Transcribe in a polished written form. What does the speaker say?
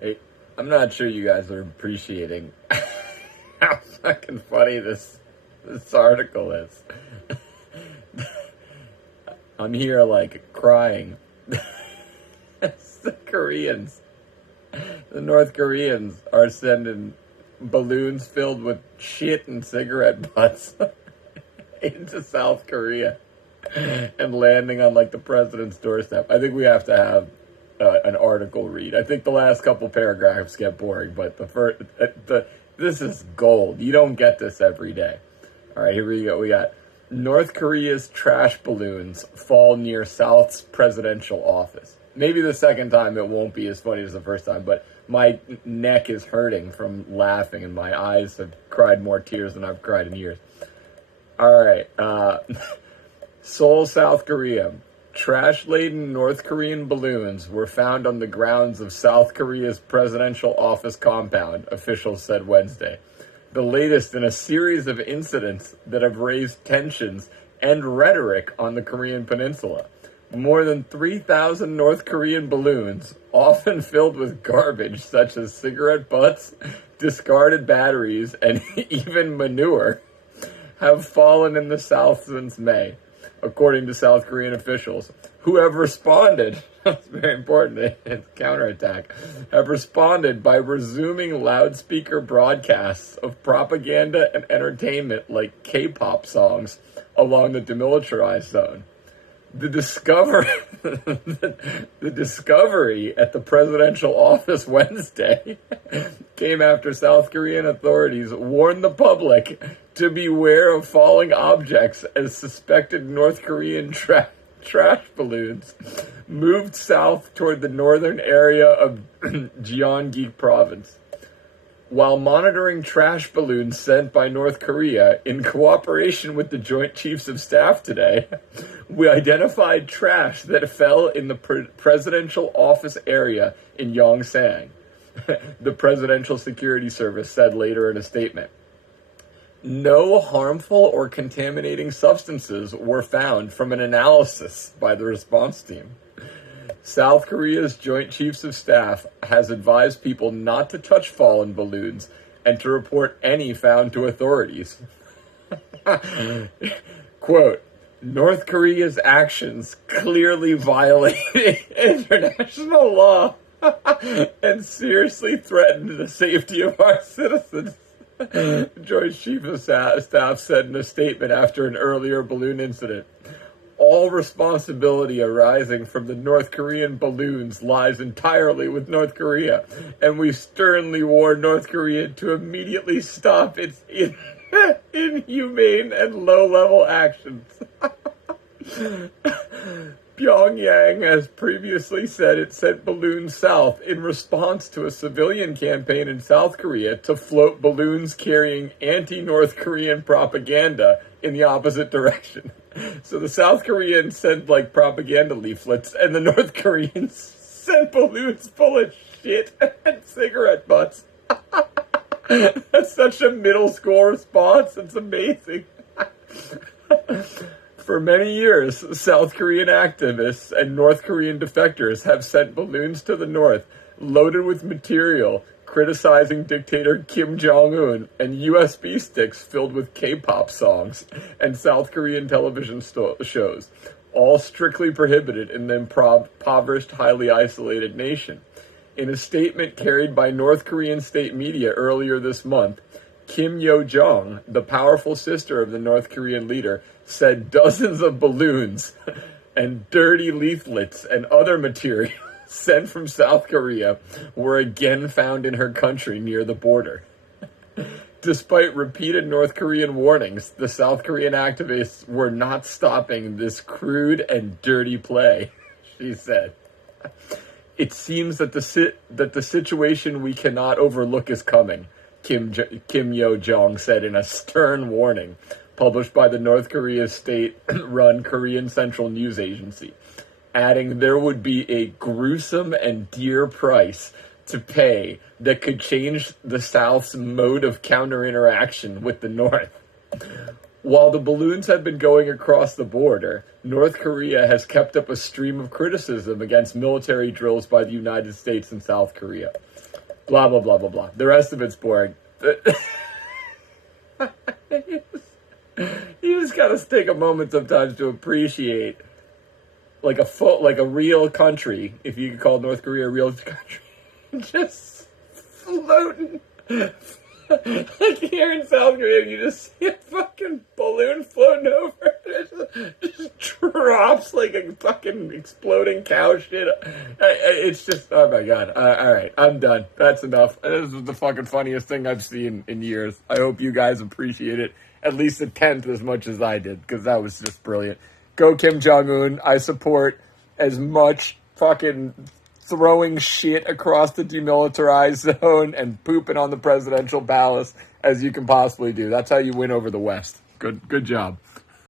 Hey, I'm not sure you guys are appreciating how fucking funny this article is. I'm here like crying. The Koreans, the North Koreans are sending balloons filled with shit and cigarette butts into South Korea and landing on like the president's doorstep. I think we have to have an article read. I think the last couple paragraphs get boring, but this is gold. You don't get this every day. All right, here we go. We got North Korea's trash balloons fall near South's presidential office. Maybe the second time it won't be as funny as the first time, but my neck is hurting from laughing and my eyes have cried more tears than I've cried in years. All right. Seoul, South Korea. Trash-laden North Korean balloons were found on the grounds of South Korea's presidential office compound, officials said Wednesday. The latest in a series of incidents that have raised tensions and rhetoric on the Korean peninsula. More than 3,000 North Korean balloons, often filled with garbage such as cigarette butts, discarded batteries, and even manure, have fallen in the South since May, according to South Korean officials, who have responded, that's very important, it's counterattack, have responded by resuming loudspeaker broadcasts of propaganda and entertainment like K-pop songs along the demilitarized zone. The discovery at the presidential office Wednesday came after South Korean authorities warned the public to beware of falling objects as suspected North Korean trash balloons moved south toward the northern area of Gyeonggi province. While monitoring trash balloons sent by North Korea in cooperation with the Joint Chiefs of Staff today, we identified trash that fell in the presidential office area in Yongsan, the Presidential Security Service said later in a statement. No harmful or contaminating substances were found from an analysis by the response team. South Korea's Joint Chiefs of Staff has advised people not to touch fallen balloons and to report any found to authorities. Quote, North Korea's actions clearly violate international law and seriously threaten the safety of our citizens. Joint Chief of Staff said in a statement after an earlier balloon incident. All responsibility arising from the North Korean balloons lies entirely with North Korea, and we sternly warn North Korea to immediately stop its inhumane and low-level actions. Pyongyang has previously said it sent balloons south in response to a civilian campaign in South Korea to float balloons carrying anti-North Korean propaganda in the opposite direction. So the South Koreans sent like propaganda leaflets and the North Koreans sent balloons full of shit and cigarette butts. That's such a middle school response. It's amazing. For many years, South Korean activists and North Korean defectors have sent balloons to the north loaded with material criticizing dictator Kim Jong-un and USB sticks filled with K-pop songs and South Korean television shows, all strictly prohibited in the impoverished, highly isolated nation. In a statement carried by North Korean state media earlier this month, Kim Yo-jong, the powerful sister of the North Korean leader, said dozens of balloons and dirty leaflets and other material sent from South Korea were again found in her country near the border. Despite repeated North Korean warnings, the South Korean activists were not stopping this crude and dirty play, she said. It seems that the situation we cannot overlook is coming, Kim Yo-jong said in a stern warning published by the North Korea state-run Korean Central News Agency, adding there would be a gruesome and dear price to pay that could change the South's mode of counter-interaction with the North. While the balloons have been going across the border, North Korea has kept up a stream of criticism against military drills by the United States and South Korea. Blah, blah, blah, blah, blah. The rest of it's boring. You just gotta take a moment sometimes to appreciate like a real country, if you could call North Korea a real country, just floating. Like here in South Korea, you just see a fucking balloon floating over. It just drops like a fucking exploding cow shit. It's just, oh my god. All right, I'm done. That's enough. This is the fucking funniest thing I've seen in years. I hope you guys appreciate it at least a tenth as much as I did, because that was just brilliant. Go Kim Jong-un. I support as much fucking throwing shit across the demilitarized zone and pooping on the presidential palace as you can possibly do. That's how you win over the West. Good job.